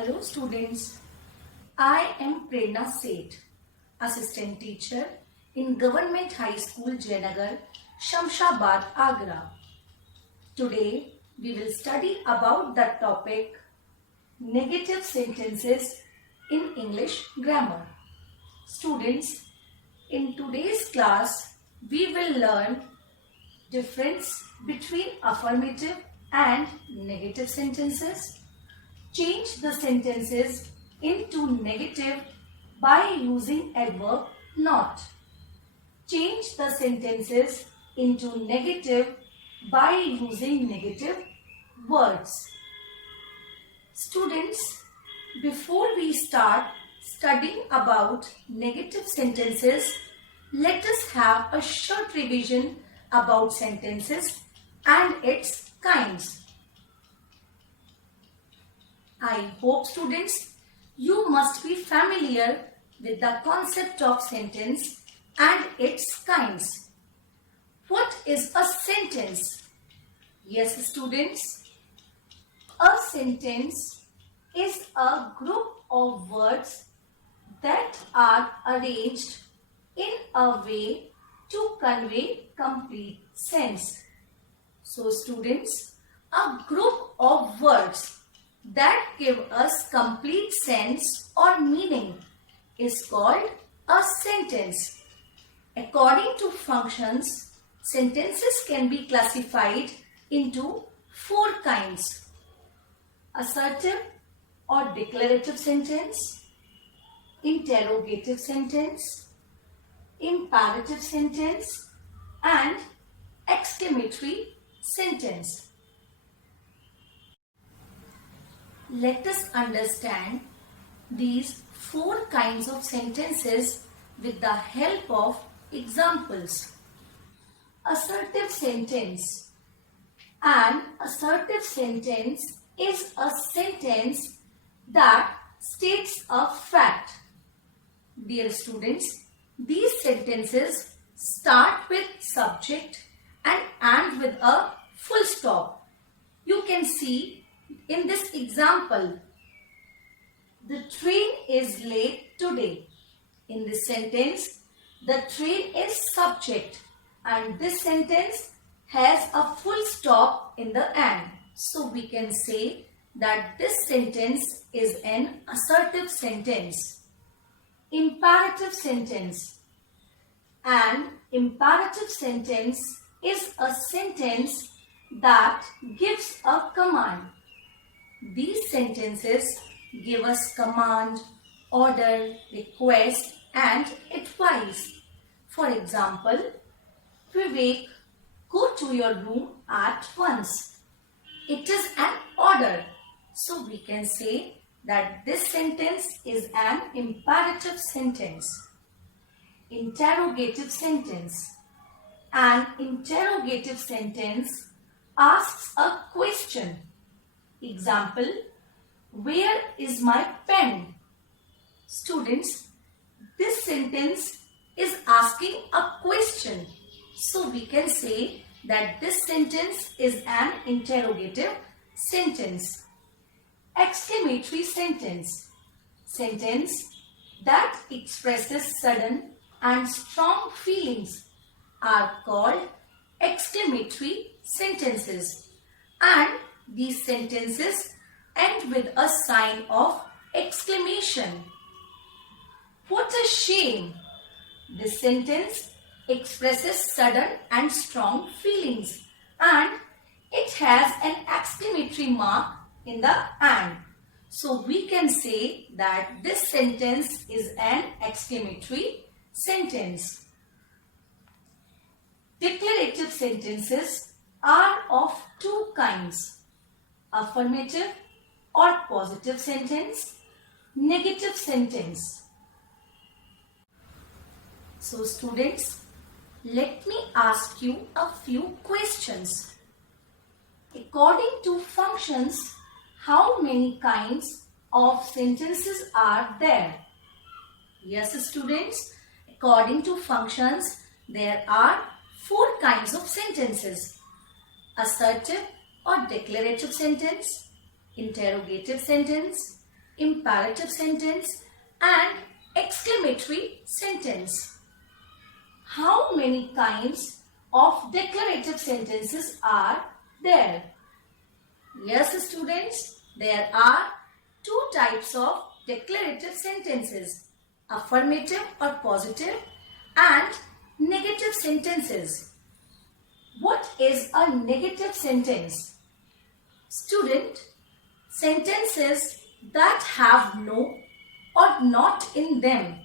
Hello students, I am Prerna Seth, Assistant Teacher in Government High School Jayanagar, Shamshabad, Agra. Today we will study about the topic negative sentences in English grammar. Students, in today's class we will learn difference between affirmative and negative sentences. Change the sentences into negative by using adverb not. Change the sentences into negative by using negative words. Students, before we start studying about negative sentences, let us have a short revision about sentences and its kinds. I hope students, you must be familiar with the concept of sentence and its kinds. What is a sentence? Yes, students, a sentence is a group of words that are arranged in a way to convey complete sense. So students, a group of words that give us complete sense or meaning is called a sentence. According to functions, sentences can be classified into four kinds: assertive or declarative sentence, interrogative sentence, imperative sentence, and exclamatory sentence. Let us understand these four kinds of sentences with the help of examples. Assertive sentence. An assertive sentence is a sentence that states a fact. Dear students, these sentences start with subject and end with a full stop. You can see in this example, the train is late today. In this sentence, the train is subject and this sentence has a full stop in the end. So we can say that this sentence is an assertive sentence. Imperative sentence. An imperative sentence is a sentence that gives a command. These sentences give us command, order, request and advice. For example, Vivek, go to your room at once. It is an order. So we can say that this sentence is an imperative sentence. Interrogative sentence. An interrogative sentence asks a question. Example, where is my pen? Students, this sentence is asking a question. So we can say that this sentence is an interrogative sentence. Exclamatory sentence. Sentence that expresses sudden and strong feelings are called exclamatory sentences. And these sentences end with a sign of exclamation. What a shame! This sentence expresses sudden and strong feelings and it has an exclamatory mark in the end. So we can say that this sentence is an exclamatory sentence. Declarative sentences are of two kinds: affirmative or positive sentence, negative sentence. So students, let me ask you a few questions. According to functions, how many kinds of sentences are there? Yes students, according to functions, there are four kinds of sentences: assertive or declarative sentence, interrogative sentence, imperative sentence and exclamatory sentence. How many kinds of declarative sentences are there? Yes, students, there are two types of declarative sentences, affirmative or positive and negative sentences. What is a negative sentence? Student, sentences that have no or not in them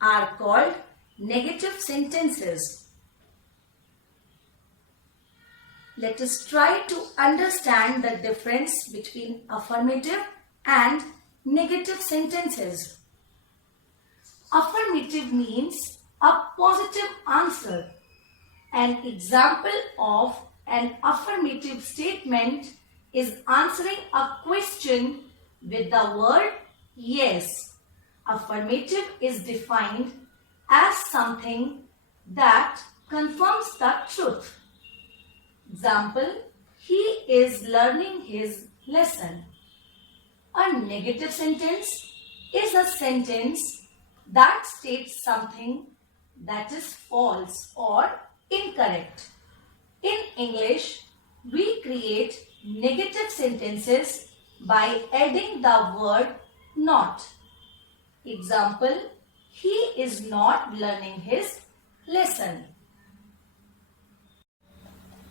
are called negative sentences. Let us try to understand the difference between affirmative and negative sentences. Affirmative means a positive answer. An example of an affirmative statement is answering a question with the word yes. Affirmative is defined as something that confirms the truth. Example, he is learning his lesson. A negative sentence is a sentence that states something that is false or incorrect. In English, we create negative sentences by adding the word not. Example, he is not learning his lesson.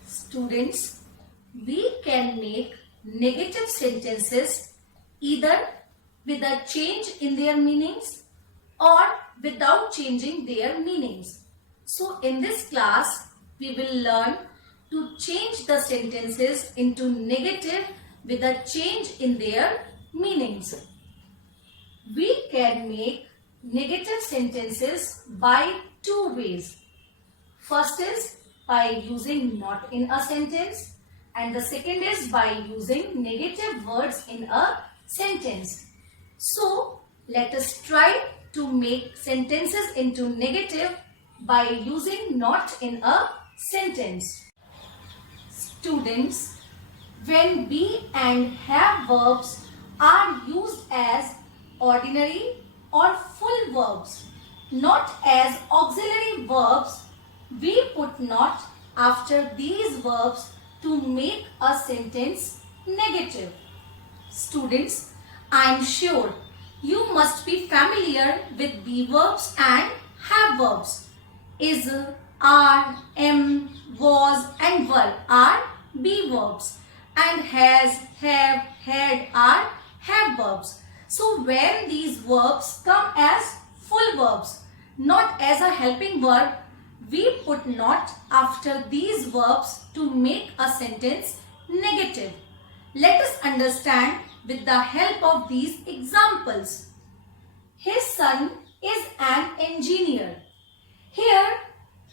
Students, we can make negative sentences either with a change in their meanings or without changing their meanings. So in this class, we will learn to change the sentences into negative with a change in their meanings. We can make negative sentences by two ways. First is by using not in a sentence and the second is by using negative words in a sentence. So let us try to make sentences into negative by using not in a sentence. Students, when be and have verbs are used as ordinary or full verbs, not as auxiliary verbs, we put not after these verbs to make a sentence negative. Students, I am sure you must be familiar with be verbs and have verbs. Is, are, am, was and were are be verbs and has, have, had are have verbs. So when these verbs come as full verbs, not as a helping verb, we put not after these verbs to make a sentence negative. Let us understand with the help of these examples. His son is an engineer. Here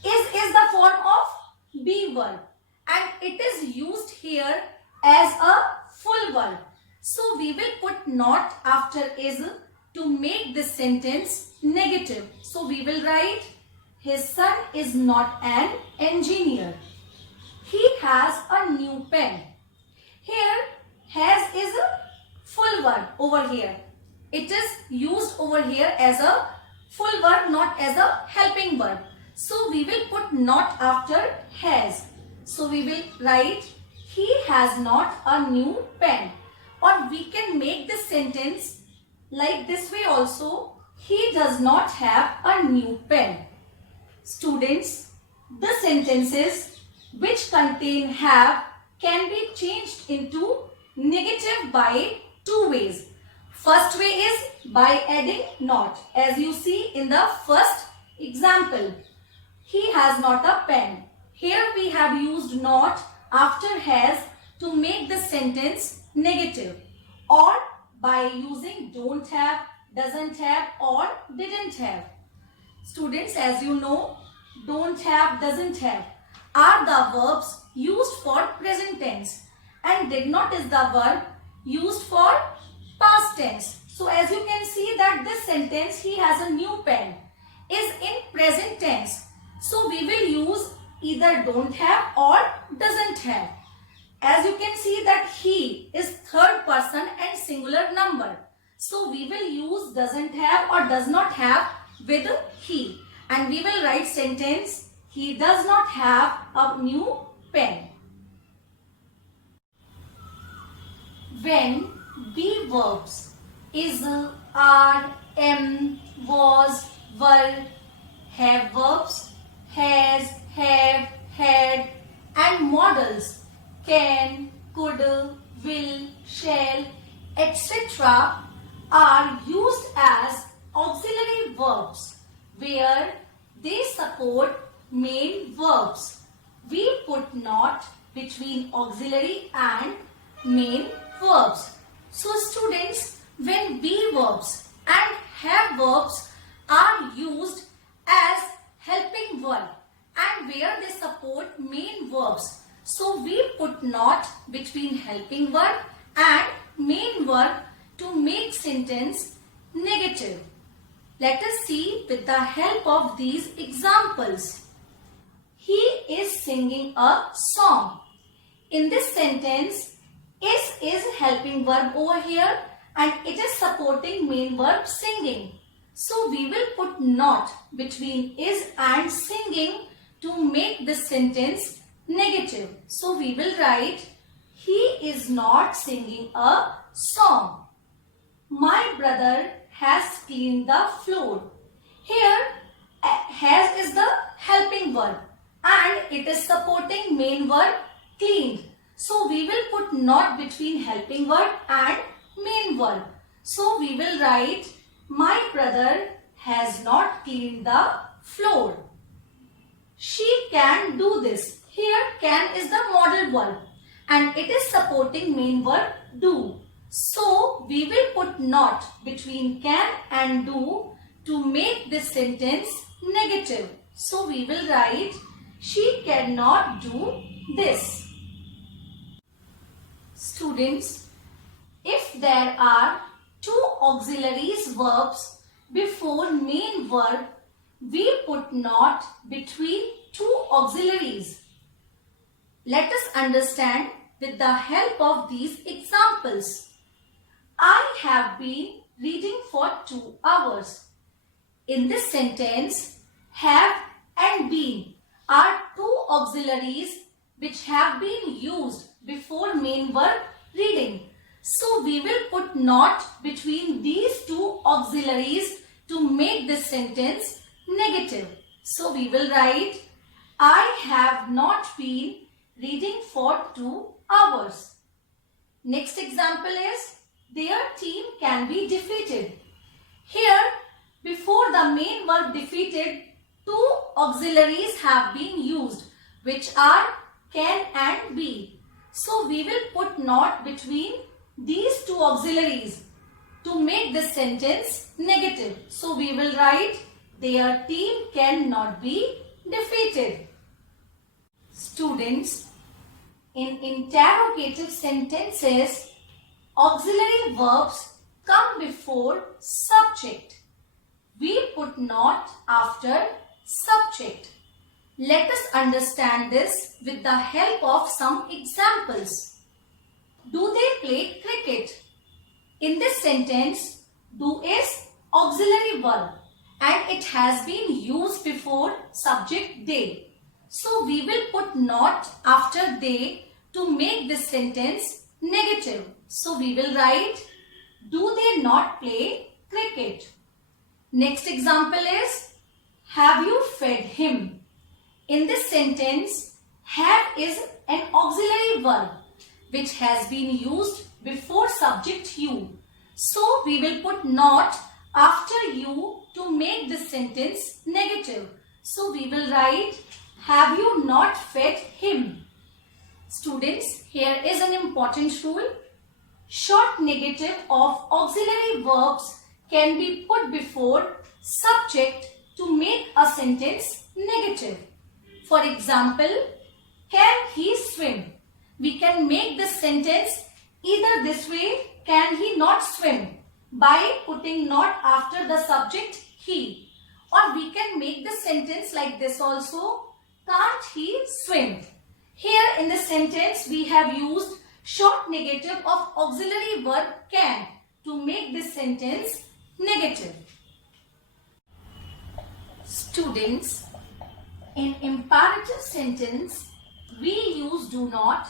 is the form of be verb and it is used here as a full verb. So we will put not after is to make this sentence negative. So we will write his son is not an engineer. He has a new pen. Here has is a full verb over here. It is used over here as a full verb, not as a helping verb. So we will put not after has. So we will write he has not a new pen. Or we can make this sentence like this way also. He does not have a new pen. Students, the sentences which contain have can be changed into negative by two ways. First way is by adding not, as you see in the first example. He has not a pen. Here we have used not after has to make the sentence negative, or by using don't have, doesn't have or didn't have. Students, as you know, don't have, doesn't have are the verbs used for present tense and did not is the verb used for past tense. So as you can see that this sentence he has a new pen is in present tense. So we will use either don't have or doesn't have. As you can see that he is third person and singular number. So we will use doesn't have or does not have with he. And we will write sentence, he does not have a new pen. When be verbs is, are, am, was, were, have verbs, has, have, had, and modals can, could, will, shall, etc. are used as auxiliary verbs where they support main verbs. We put not between auxiliary and main verbs. So students, when be verbs and have verbs are used as helping verb and where they support main verbs, so we put not between helping verb and main verb to make sentence negative. Let us see with the help of these examples. He is singing a song. In this sentence, is helping verb over here and it is supporting main verb singing. So we will put not between is and singing to make this sentence negative. So we will write, he is not singing a song. My brother has cleaned the floor. Here, has is the helping verb and it is supporting main verb cleaned. So we will put not between helping verb and main verb. So we will write, my brother has not cleaned the floor. She can do this. Here can is the modal verb and it is supporting main verb do. So we will put not between can and do to make this sentence negative. So we will write, she cannot do this. Students, if there are two auxiliaries verbs before main verb, we put not between two auxiliaries. Let us understand with the help of these examples. I have been reading for 2 hours. In this sentence, have and been are two auxiliaries which have been used before main verb reading. So we will put not between these two auxiliaries to make this sentence negative. So we will write, I have not been reading for 2 hours. Next example is, their team can be defeated. Here, before the main verb defeated, two auxiliaries have been used, which are can and be. So we will put not between these two auxiliaries to make this sentence negative. So we will write, their team cannot be defeated. Students, in interrogative sentences, auxiliary verbs come before subject. We put not after subject. Let us understand this with the help of some examples. Do they play cricket? In this sentence, do is auxiliary verb and it has been used before subject they. So we will put not after they to make this sentence negative. So we will write, do they not play cricket? Next example is, have you fed him? In this sentence, have is an auxiliary verb which has been used before subject you. So we will put not after you to make this sentence negative. So we will write, have you not fed him? Students, here is an important rule. Short negative of auxiliary verbs can be put before subject to make a sentence negative. For example, can he swim? We can make this sentence either this way, can he not swim, by putting not after the subject he. Or we can make the sentence like this also, can't he swim? Here in this sentence we have used short negative of auxiliary verb can to make this sentence negative. Students, in imperative sentence, we use do not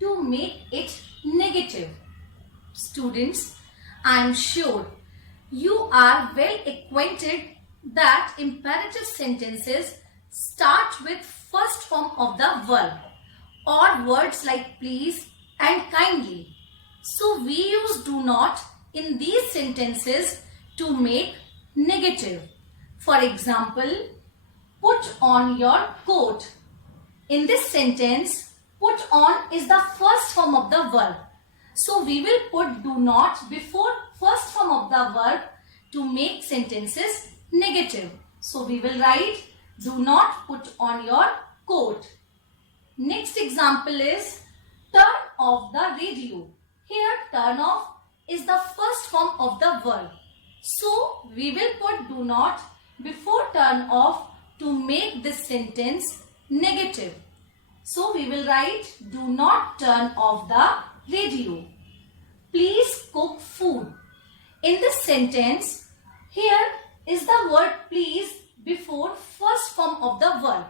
to make it negative. Students, I am sure you are well acquainted that imperative sentences start with first form of the verb or words like please and kindly. So we use do not in these sentences to make negative. For example, put on your coat. In this sentence, put on is the first form of the verb. So we will put do not before first form of the verb to make sentences negative. So we will write do not put on your coat. Next example is turn off the radio. Here turn off is the first form of the verb. So we will put do not before turn off to make this sentence negative. So we will write do not turn off the radio. Please cook food. In this sentence, here is the word please before first form of the verb.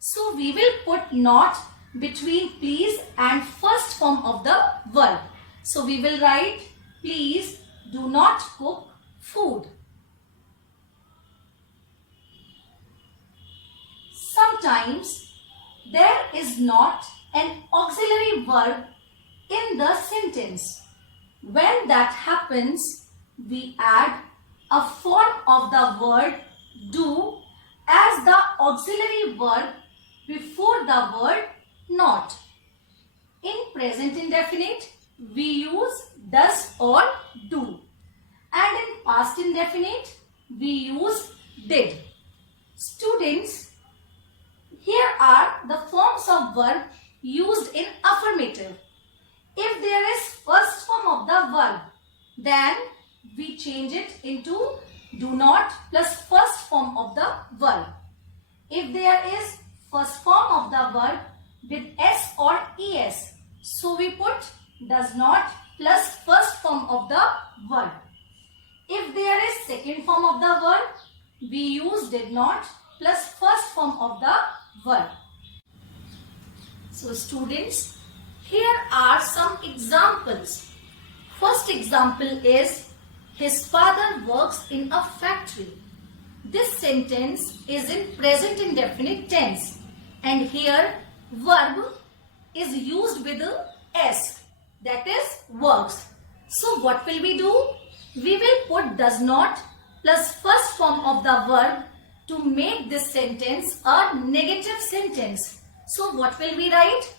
So we will put not between please and first form of the verb. So we will write please do not cook food. Sometimes there is not an auxiliary verb in the sentence. When that happens, we add a form of the word do as the auxiliary verb before the word not. In present indefinite, we use does or do. And in past indefinite, we use did. Students, here are the forms of verb used in affirmative. If there is first form of the verb, then we change it into do not plus first form of the verb. If there is first form of the verb with s or es, so we put does not plus first form of the verb. If there is second form of the verb, we use did not plus first form of the verb. So students, here are some examples. First example is his father works in a factory. This sentence is in present indefinite tense and here verb is used with s, that is works. So what will we do? We will put does not plus first form of the verb to make this sentence a negative sentence. So what will we write?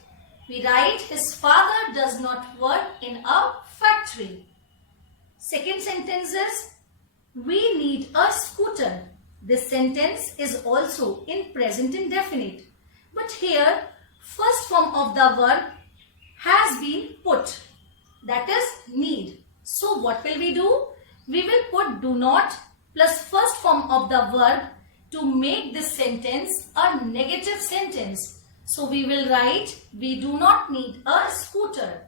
We write his father does not work in a factory. Second sentence is we need a scooter. This sentence is also in present indefinite. But here first form of the verb has been put, that is need. So what will we do? We will put do not plus first form of the verb to make this sentence a negative sentence. So we will write we do not need a scooter.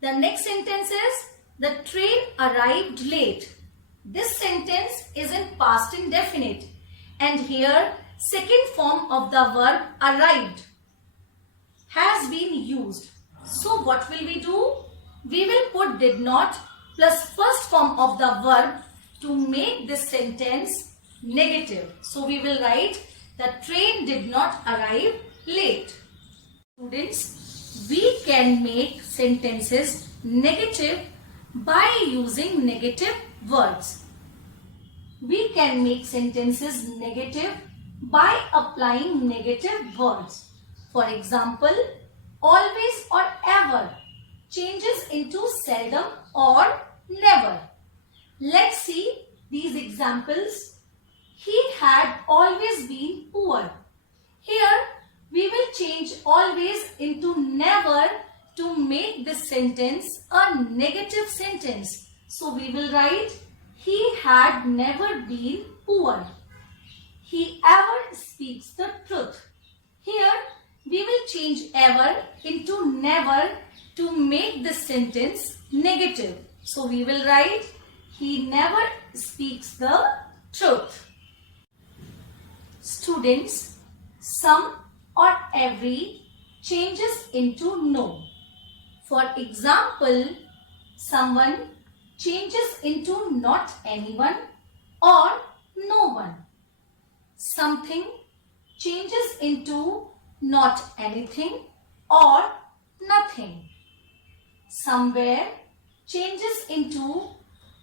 The next sentence is the train arrived late. This sentence is in past indefinite and here second form of the verb arrived has been used. So what will we do? We will put did not plus first form of the verb to make this sentence negative. So we will write the train did not arrive late. Students, we can make sentences negative by using negative words. We can make sentences negative by applying negative words. For example, always or ever changes into seldom or never. Let's see these examples. He had always been poor. Here we will change always into never to make this sentence a negative sentence. So we will write he had never been poor. He ever speaks the truth. Here we will change ever into never to make this sentence negative. So we will write, he never speaks the truth. Students, some or every changes into no. For example, someone changes into not anyone or no one. Something changes into not anything or nothing. Somewhere changes into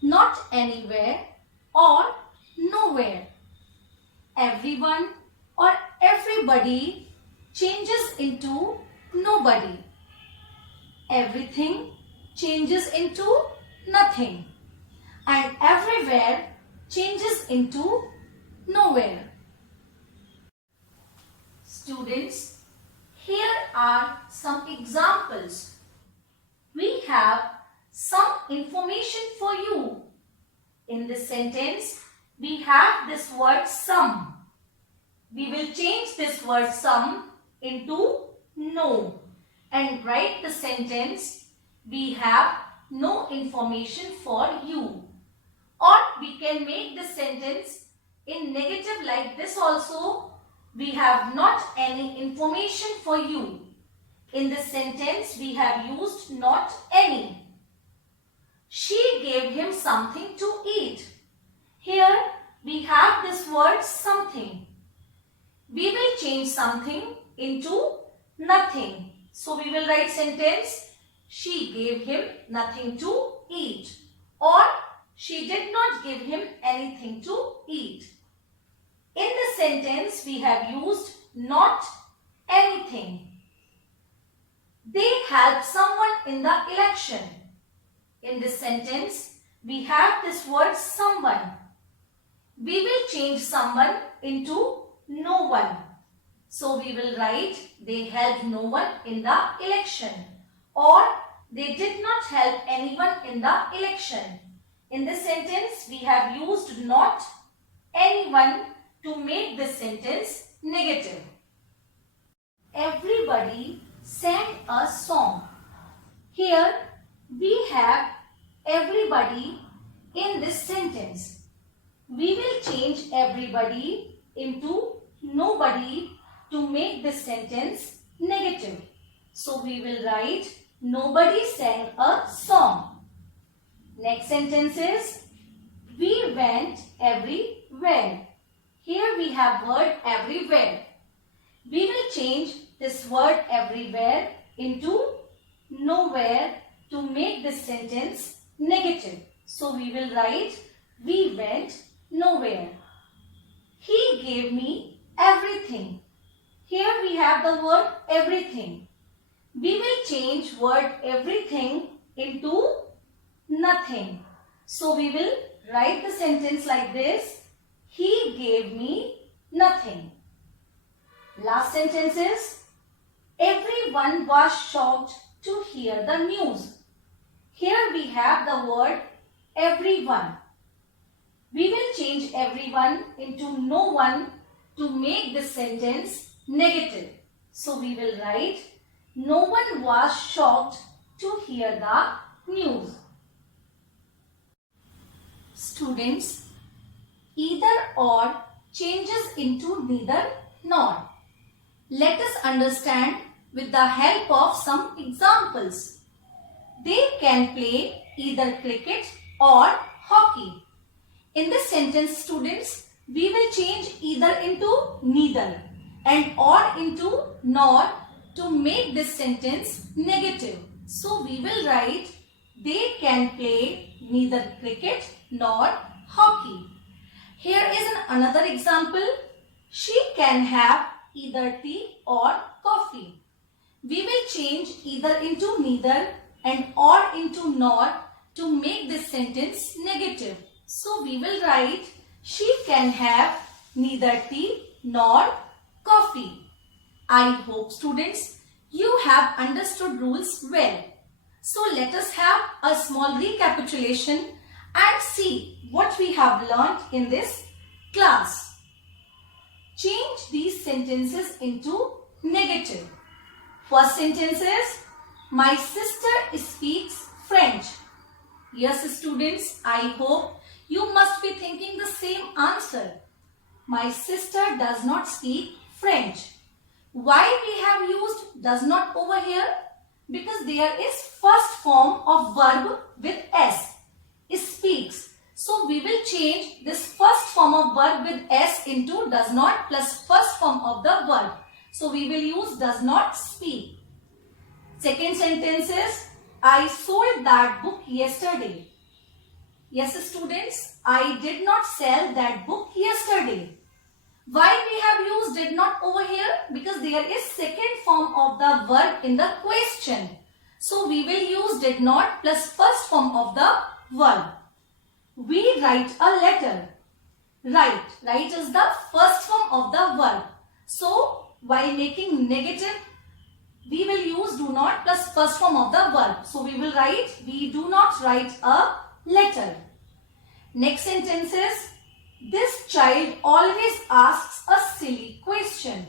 not anywhere or nowhere. Everyone or everybody changes into nobody. Everything changes into nothing. And everywhere changes into nowhere. Students, here are some examples. We have some information for you. In this sentence, we have this word some. We will change this word some into no and write the sentence, we have no information for you. Or we can make the sentence in negative like this also, we have not any information for you. In this sentence, we have used not any. She gave him something to eat. Here we have this word something. We will change something into nothing. So we will write sentence, she gave him nothing to eat. Or she did not give him anything to eat. In the sentence, we have used not anything. They helped someone in the election. In this sentence, we have this word someone. We will change someone into no one. So we will write, they helped no one in the election. Or they did not help anyone in the election. In this sentence, we have used not anyone to make this sentence negative. Everybody sang a song. Here we have everybody in this sentence. We will change everybody into nobody to make this sentence negative. So we will write, nobody sang a song. Next sentence is, we went everywhere. Here we have word everywhere. We will change this word everywhere into nowhere to make this sentence negative. So we will write, we went nowhere. He gave me everything. Here we have the word everything. We will change word everything into nothing. So we will write the sentence like this, he gave me nothing. Last sentence is, everyone was shocked to hear the news. Here we have the word everyone. We will change everyone into no one to make this sentence negative. So we will write, no one was shocked to hear the news. Students, either or changes into neither nor. Let us understand with the help of some examples. They can play either cricket or hockey. In this sentence, students, we will change either into neither and or into nor to make this sentence negative. So we will write, they can play neither cricket nor hockey. Here is another example. She can have either tea or coffee. We will change either into neither and or into nor to make this sentence negative. So we will write, she can have neither tea nor coffee. I hope students, you have understood rules well. So let us have a small recapitulation and see what we have learned in this class. Change these sentences into negative. First sentence is, my sister speaks French. Yes, students, I hope you must be thinking the same answer. My sister does not speak French. Why we have used does not over here? Because there is first form of verb with S. It speaks. So we will change this first form of verb with S into does not plus first form of the verb. So we will use does not speak. Second sentence is I sold that book yesterday. Yes, students, I did not sell that book yesterday. Why we have used did not over here? Because there is second form of the verb in the question. So we will use did not plus first form of the verb. We write a letter. Write is the first form of the verb. So while making negative, we will use do not plus first form of the verb. So we will write, we do not write a letter. Next sentence is, this child always asks a silly question.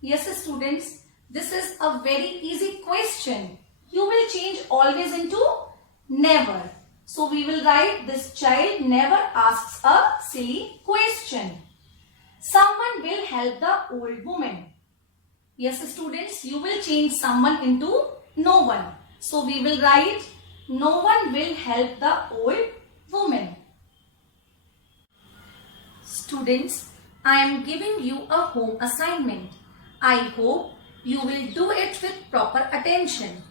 Yes, students, this is a very easy question. You will change always into never. So we will write, this child never asks a silly question. Someone will help the old woman. Yes, students, you will change someone into no one. So we will write, no one will help the old woman. Students, I am giving you a home assignment. I hope you will do it with proper attention.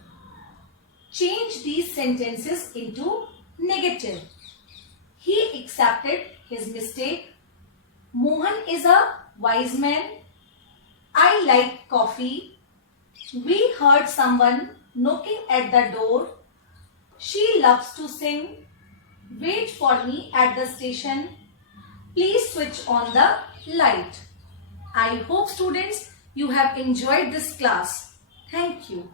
Change these sentences into negative. He accepted his mistake. Mohan is a wise man. I like coffee. We heard someone knocking at the door. She loves to sing. Wait for me at the station. Please switch on the light. I hope students you have enjoyed this class. Thank you.